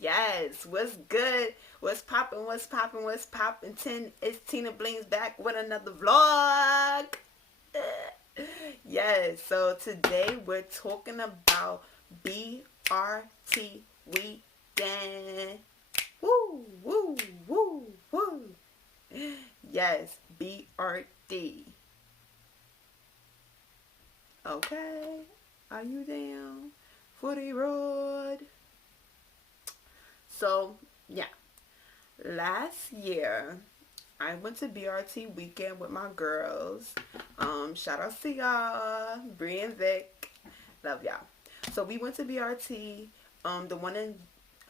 Yes, what's good? What's poppin'? What's poppin'? What's poppin'? It's TinaBlingz back with another vlog. Yes, so today we're talking about BRT weekend. Woo, woo, woo, woo. Yes, BRT. Okay, are you down for the road? So, yeah, last year I went to BRT weekend with my girls. Shout out to y'all, Bree and Vic. Love y'all. So we went to BRT, the one in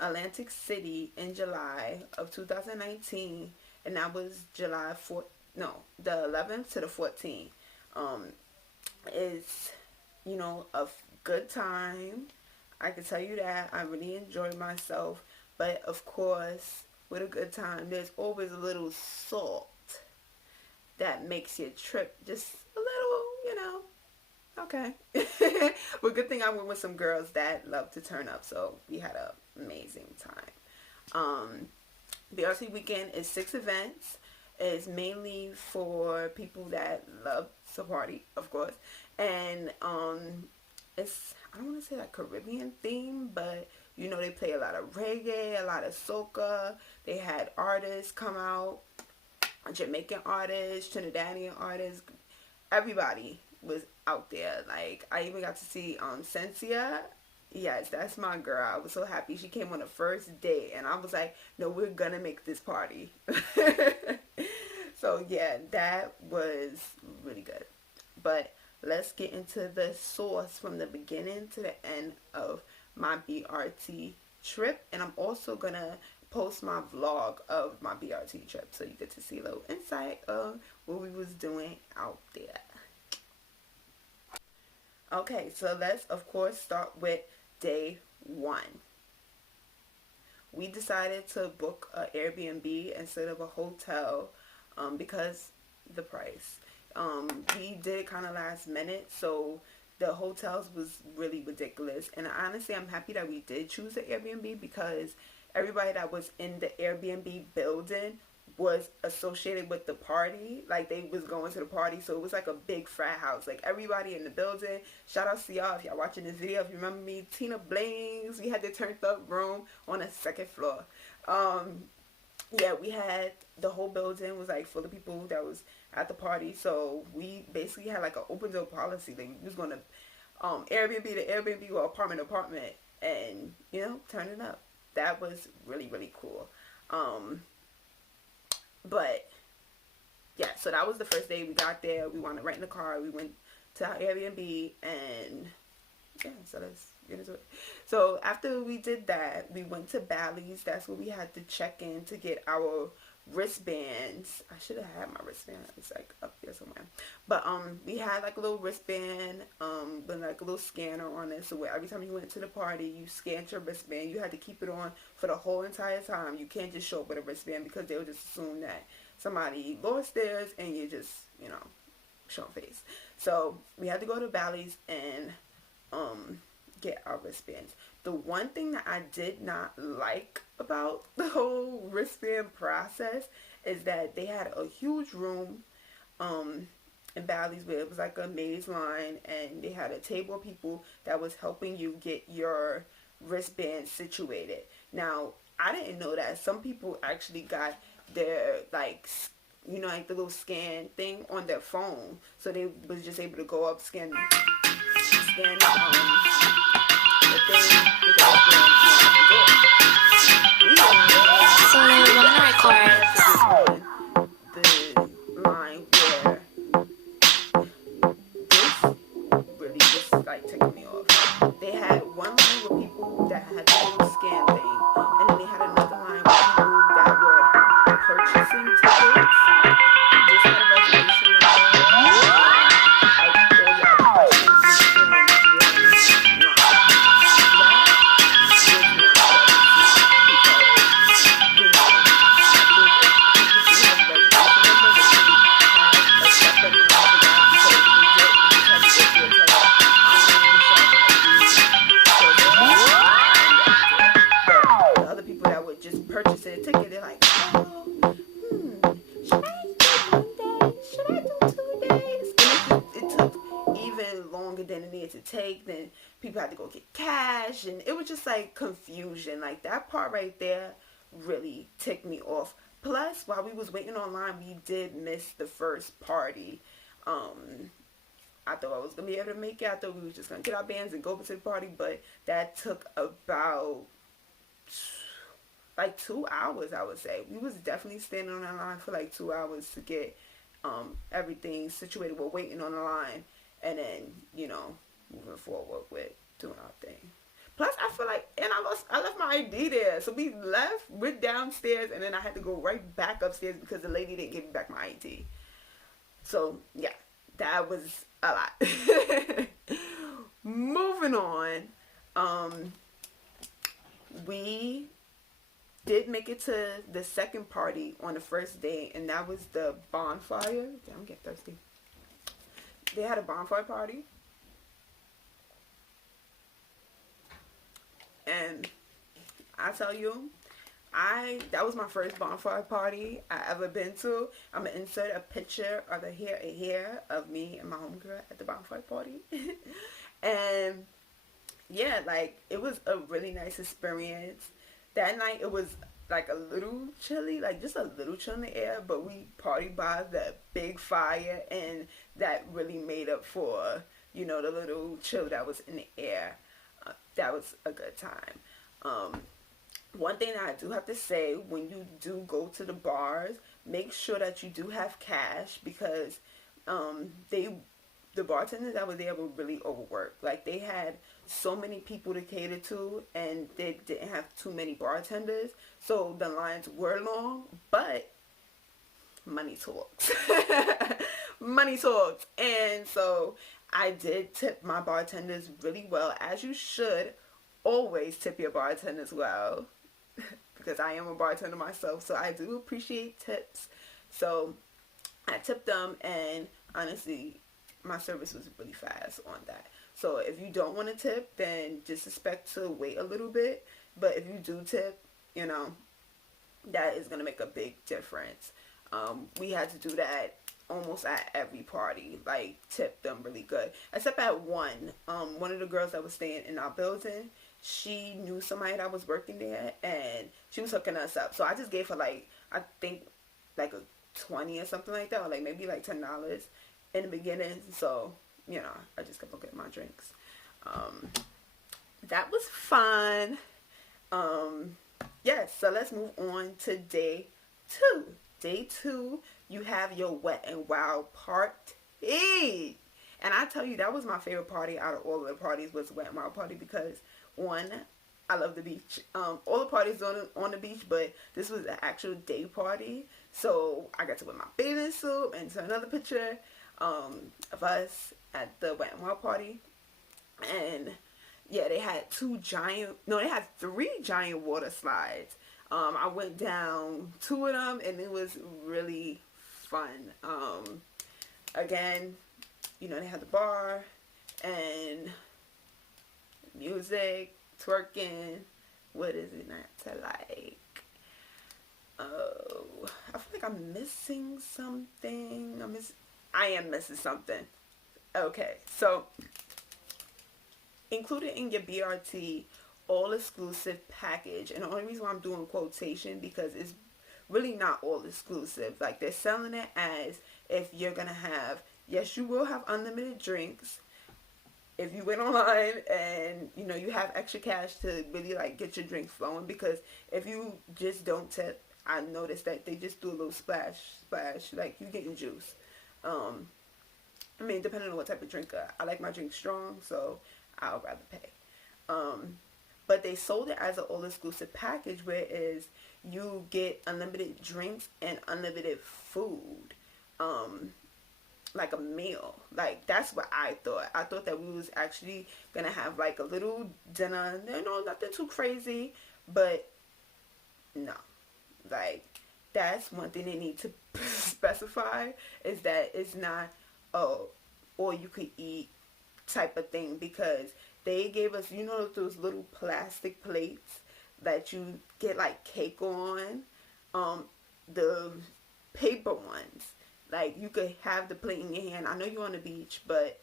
Atlantic City in July of 2019, and that was July 4th, no, the 11th to the 14th. It's, a good time. I can tell you that. I really enjoyed myself. But, of course, with a good time, there's always a little salt that makes your trip just a little, okay. But good thing I went with some girls that love to turn up, so we had an amazing time. BRC weekend is 6 events. It's mainly for people that love to party, of course. And it's, I don't want to say like Caribbean theme, but they play a lot of reggae, a lot of soca. They had artists come out, Jamaican artists, Trinidadian artists. Everybody was out there. Like, I even got to see Sensia. Yes, that's my girl. I was so happy. She came on the first day, and I was like, no, we're gonna make this party. So yeah, that was really good. But let's get into the source from the beginning to the end of my BRT trip, and I'm also gonna post my vlog of my BRT trip, so you get to see a little insight of what we was doing out there. Okay, so let's of course start with day 1. We decided to book an Airbnb instead of a hotel because the price. We did it kind of last minute, so the hotels was really ridiculous. And honestly, I'm happy that we did choose the Airbnb because everybody that was in the Airbnb building was associated with the party. Like, they was going to the party, so it was like a big frat house. Like, everybody in the building. Shout out to y'all if y'all watching this video. If you remember me, TinaBlingz. We had the turned up room on the 2nd floor. Yeah, we had the whole building was like full of people that was at the party. So we basically had like an open door policy. Like, we was going to Airbnb to Airbnb or apartment to apartment and, turn it up. That was really, really cool. But yeah, so that was the first day we got there. We wanted to rent a car. We went to our Airbnb, and yeah, so let's get into it. So after we did that, we went to Bally's. That's where we had to check in to get our wristbands. I should have had my wristband. It's like up there somewhere. But we had like a little wristband with like a little scanner on it. So every time you went to the party, you scanned your wristband. You had to keep it on for the whole entire time. You can't just show up with a wristband because they would just assume that somebody lost theirs and you just, showing face. So we had to go to Bally's and get our wristbands. The one thing that I did not like about the whole wristband process is that they had a huge room in Bally's where it was like a maze line, and they had a table of people that was helping you get your wristband situated. Now, I didn't know that some people actually got their like the little scan thing on their phone, so they was just able to go up, scan the thing. So you want to record the line where this really just like taking me off. They had one line with people that had the little scan thing, and then they had another line with people that were purchasing tickets. Just had a reservation number. Like all your questions and forms. purchasing a ticket, they're like, oh, should I do 1 day? Should I do 2 days? And it took even longer than it needed to take. Then people had to go get cash, and it was just like confusion. Like that part right there really ticked me off. Plus, while we was waiting online, we did miss the first party. I thought I was gonna be able to make it. I thought we was just gonna get our bands and go to the party, but that took about like 2 hours, I would say. We was definitely standing on that line for like 2 hours to get everything situated. We're waiting on the line, and then moving forward with doing our thing. Plus, I feel like, and I left my ID there, so we went downstairs, and then I had to go right back upstairs because the lady didn't give me back my ID. So yeah, that was a lot. Moving on, we did make it to the second party on the first day, and that was the Bonfire. Damn, I'm getting thirsty. They had a bonfire party, and I tell you, that was my first bonfire party I ever been to. I'm gonna insert a picture of a hair of me and my homegirl at the bonfire party. And yeah, like it was a really nice experience. That night it was like a little chilly, like just a little chill in the air, but we partied by the big fire, and that really made up for the little chill that was in the air. That was a good time. One thing I do have to say, when you do go to the bars, make sure that you do have cash, because the bartenders that were there were really overworked. Like they had so many people to cater to, and they didn't have too many bartenders, so the lines were long, but money talks. Money talks. And so I did tip my bartenders really well, as you should always tip your bartenders well, because I am a bartender myself, so I do appreciate tips. So I tipped them, and honestly, my service was really fast on that. So if you don't want to tip, then just expect to wait a little bit. But if you do tip, that is going to make a big difference. We had to do that almost at every party, like tip them really good. Except at one of the girls that was staying in our building, she knew somebody that was working there, and she was hooking us up. So I just gave her I think a 20 or something like that, or maybe $10 in the beginning. So I just kept on getting my drinks. That was fun. Yes, so let's move on to day 2. Day 2, you have your Wet and Wild party. And I tell you, that was my favorite party out of all of the parties, was Wet and Wild party, because one, I love the beach. All the parties on the beach, but this was an actual day party. So I got to wear my bathing suit, and to another picture of us at the Wet and Wild party. And yeah, they had 3 giant water slides. I went down 2 of them, and it was really fun. Again, they had the bar and music, twerking. What is it not to like? Oh, I feel like I'm missing something. I am missing something. Okay, so included in your BRT all exclusive package, and the only reason why I'm doing quotation, because it's really not all exclusive. Like, they're selling it as if you're gonna have, yes, you will have unlimited drinks if you went online and you have extra cash to really get your drinks flowing. Because if you just don't tip, I noticed that they just do a little splash, like you getting juice. I mean, depending on what type of drink. I like my drink strong, so I'll rather pay. But they sold it as an all-exclusive package, whereas you get unlimited drinks and unlimited food, like a meal. Like, that's what I thought. I thought that we was actually gonna have a little dinner. Nothing too crazy, but no. That's one thing they need to specify, is that it's not all you could eat type of thing, because they gave us, those little plastic plates that you get like cake on. The paper ones, like you could have the plate in your hand. I know you're on the beach, but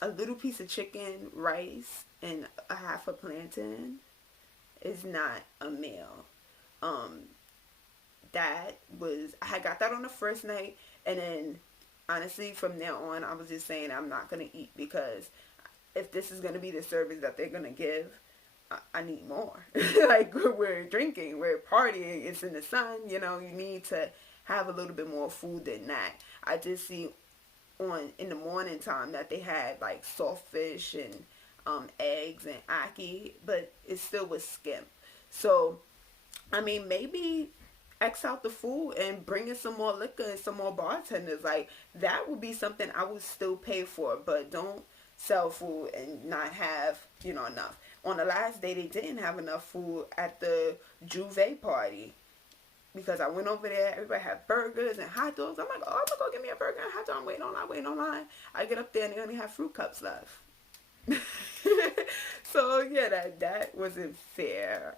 a little piece of chicken, rice, and a half a plantain is not a meal. Um, that was, I got that on the first night, and then honestly from now on I was just saying I'm not gonna eat, because if this is gonna be the service that they're gonna give, I need more. Like, we're drinking, we're partying, it's in the sun, you know, you need to have a little bit more food than that. I just see on in the morning time that they had like saltfish and eggs and ackee, but it still was skimp. So I mean, maybe X out the food and bring in some more liquor and some more bartenders. Like, that would be something I would still pay for, but don't sell food and not have, you know, enough. On the last day, they didn't have enough food at the Juve party, because I went over there. Everybody had burgers and hot dogs. I'm like, oh, I'm gonna go get me a burger and a hot dog. I'm waiting online. I get up there and they only have fruit cups left. So yeah, that wasn't fair.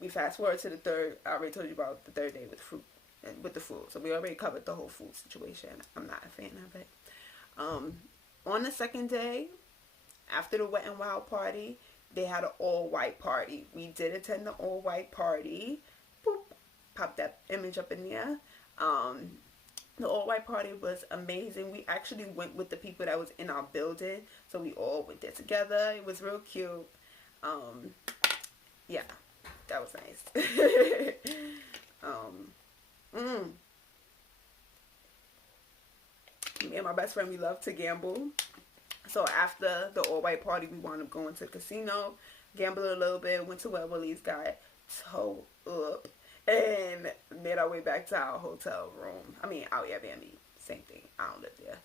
We fast forward to the third. I already told you about the third day with fruit and with the food. So we already covered the whole food situation. I'm not a fan of it. On the second day, after the Wet and Wild party, they had an all-white party. We did attend the all-white party. Boop, pop that image up in there. The all-white party was amazing. We actually went with the people that was in our building, so we all went there together. It was real cute. Yeah, that was nice. Me and my best friend, we love to gamble. So after the all-white party, we wound up going to the casino, gambled a little bit, went to Weberly's, got towed up, and made our way back to our hotel room. I mean, our Airbnb. Same thing. I don't live there.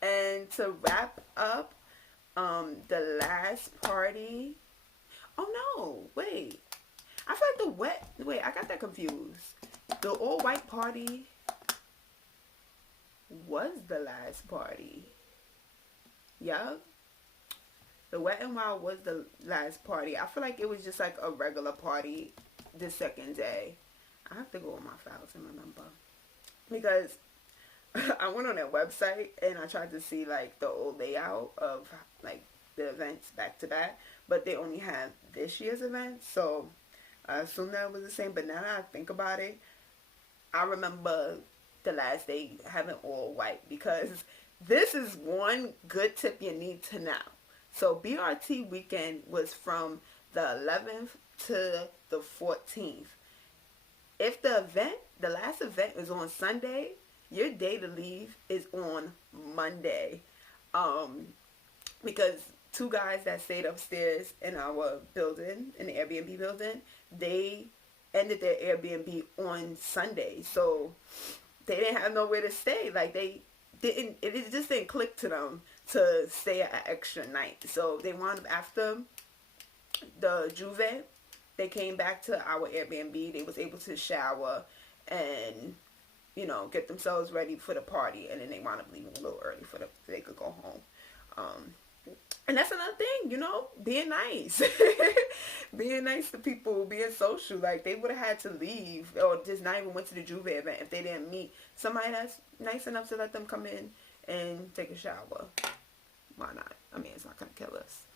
And to wrap up, the last party. Oh no! Wait, I feel like Wait, I got that confused. The all-white party was the last party. Yup. The Wet and Wild was the last party. I feel like it was just like a regular party the second day. I have to go on my files and remember. Because I went on their website and I tried to see like the old layout of like the events back to back. But they only have this year's event. So I assume that it was the same. But now that I think about it, I remember the last day having all white, because this is one good tip you need to know. So BRT weekend was from the 11th to the 14th. If the last event is on Sunday, your day to leave is on Monday. Because two guys that stayed upstairs in our building, in the Airbnb building, they ended their Airbnb on Sunday. So they didn't have nowhere to stay. Like, it just didn't click to them to stay an extra night. So they wound up, after the Juve, they came back to our Airbnb. They was able to shower and, you know, get themselves ready for the party. And then they wound up leaving a little early so they could go home. And that's another thing, you know, being nice. Being nice to people, being social. Like, they would have had to leave or just not even went to the Juve event if they didn't meet somebody that's nice enough to let them come in and take a shower. Why not? I mean, it's not going to kill us.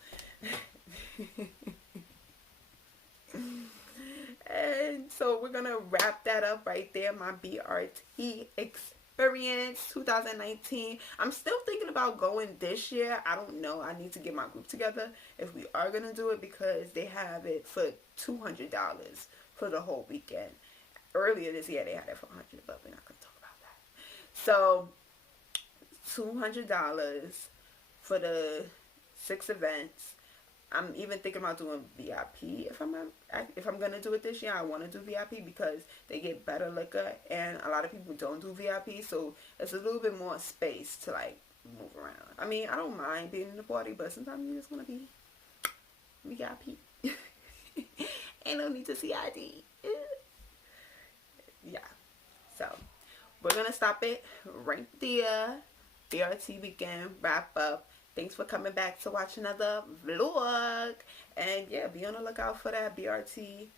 And so we're going to wrap that up right there. My BRT experience 2019. I'm still thinking about going this year. I don't know. I need to get my group together if we are going to do it, because they have it for $200 for the whole weekend. Earlier this year they had it for $100, but we're not going to talk about that. So $200 for the 6 events. I'm even thinking about doing VIP if I'm gonna do it this year. I want to do VIP because they get better liquor, and a lot of people don't do VIP, so it's a little bit more space to like move around. I mean, I don't mind being in the party, but sometimes you just want to be VIP. Ain't no need to see ID. Yeah. So we're gonna stop it right there. BRT weekend wrap up. Thanks for coming back to watch another vlog. And yeah, be on the lookout for that BRT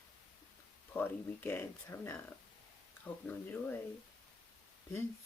party weekend turn up. Hope you enjoy. Peace.